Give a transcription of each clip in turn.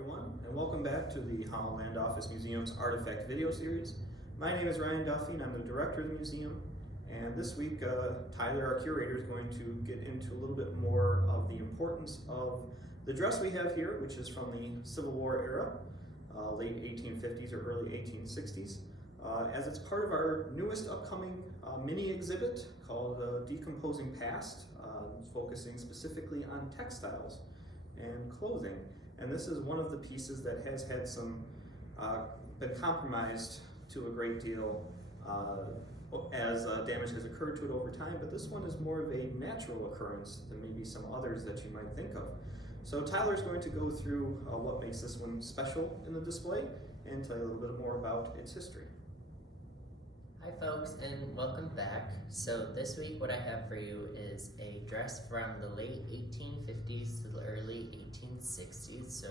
everyone, and welcome back to the Holland Land Office Museum's Artifact video series. My name is Ryan Duffy, and I'm the director of the museum. And this week, Tyler, our curator, is going to get into a little bit more of the importance of the dress we have here, which is from the Civil War era, late 1850s or early 1860s, as it's part of our newest upcoming mini exhibit called Decomposing Past, focusing specifically on textiles and clothing. And this is one of the pieces that has had some, been compromised to a great deal as damage has occurred to it over time, but this one is more of a natural occurrence than maybe some others that you might think of. So Tyler's going to go through what makes this one special in the display and tell you a little bit more about its history. Hi folks, and welcome back. So this week what I have for you is a dress from the late 1850s to the early 1860s. So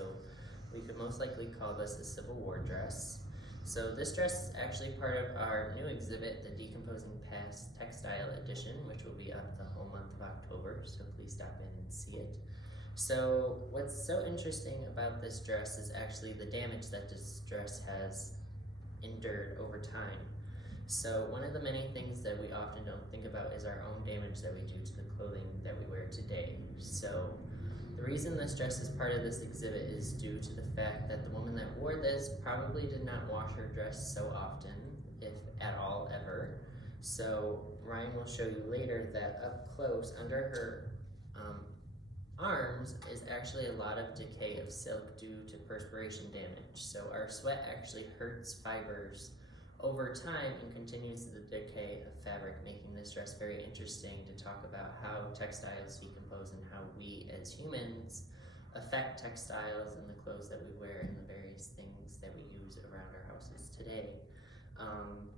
we could most likely call this a Civil War dress. So this dress is actually part of our new exhibit, the Decomposing Past Textile Edition, which will be up the whole month of October, so please stop in and see it. So what's so interesting about this dress is actually the damage that this dress has endured over time. So one of the many things that we often don't think about is our own damage that we do to the clothing that we wear today. So the reason this dress is part of this exhibit is due to the fact that the woman that wore this probably did not wash her dress so often, if at all ever. So Ryan will show you later that up close under her arms is actually a lot of decay of silk due to perspiration damage. So our sweat actually hurts fibers over time and continues the decay of fabric, making this dress very interesting to talk about how textiles decompose and how we as humans affect textiles and the clothes that we wear and the various things that we use around our houses today.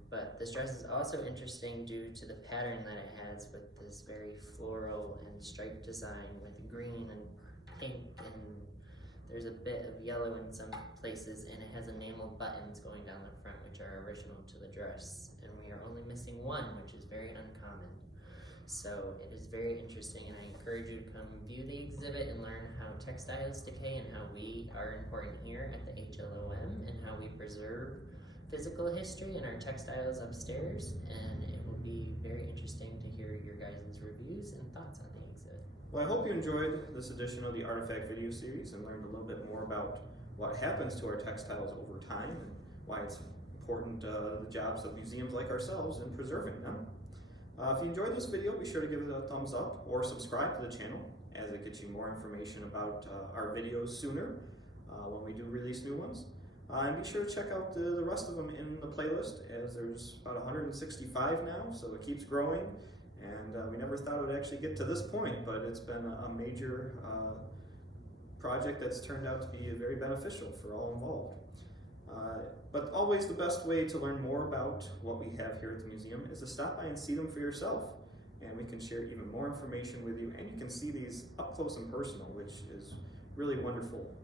But this dress is also interesting due to the pattern that it has with this very floral and striped design with green and pink, and there's a bit of yellow in some places, and it has enamel buttons going down the front which are original to the dress, and we are only missing one, which is very uncommon. So it is very interesting, and I encourage you to come view the exhibit and learn how textiles decay and how we are important here at the HLOM and how we preserve physical history in our textiles upstairs, and it will be very interesting to hear your guys' reviews and thoughts on the exhibit. Well, I hope you enjoyed this edition of the Artifact video series and learned a little bit more about what happens to our textiles over time and why it's important, the jobs of museums like ourselves in preserving them. If you enjoyed this video, be sure to give it a thumbs up or subscribe to the channel, as it gets you more information about our videos sooner when we do release new ones. And be sure to check out the rest of them in the playlist, as there's about 165 now, so it keeps growing. And we never thought it would actually get to this point, but it's been a major project that's turned out to be very beneficial for all involved. But always the best way to learn more about what we have here at the museum is to stop by and see them for yourself. And we can share even more information with you, and you can see these up close and personal, which is really wonderful.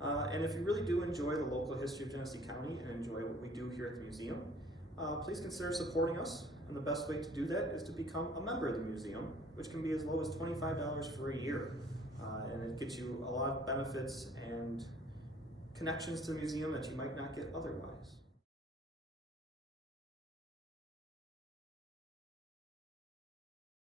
And if you really do enjoy the local history of Genesee County and enjoy what we do here at the museum, please consider supporting us. And the best way to do that is to become a member of the museum, which can be as low as $25 for a year. And it gets you a lot of benefits and connections to the museum that you might not get otherwise.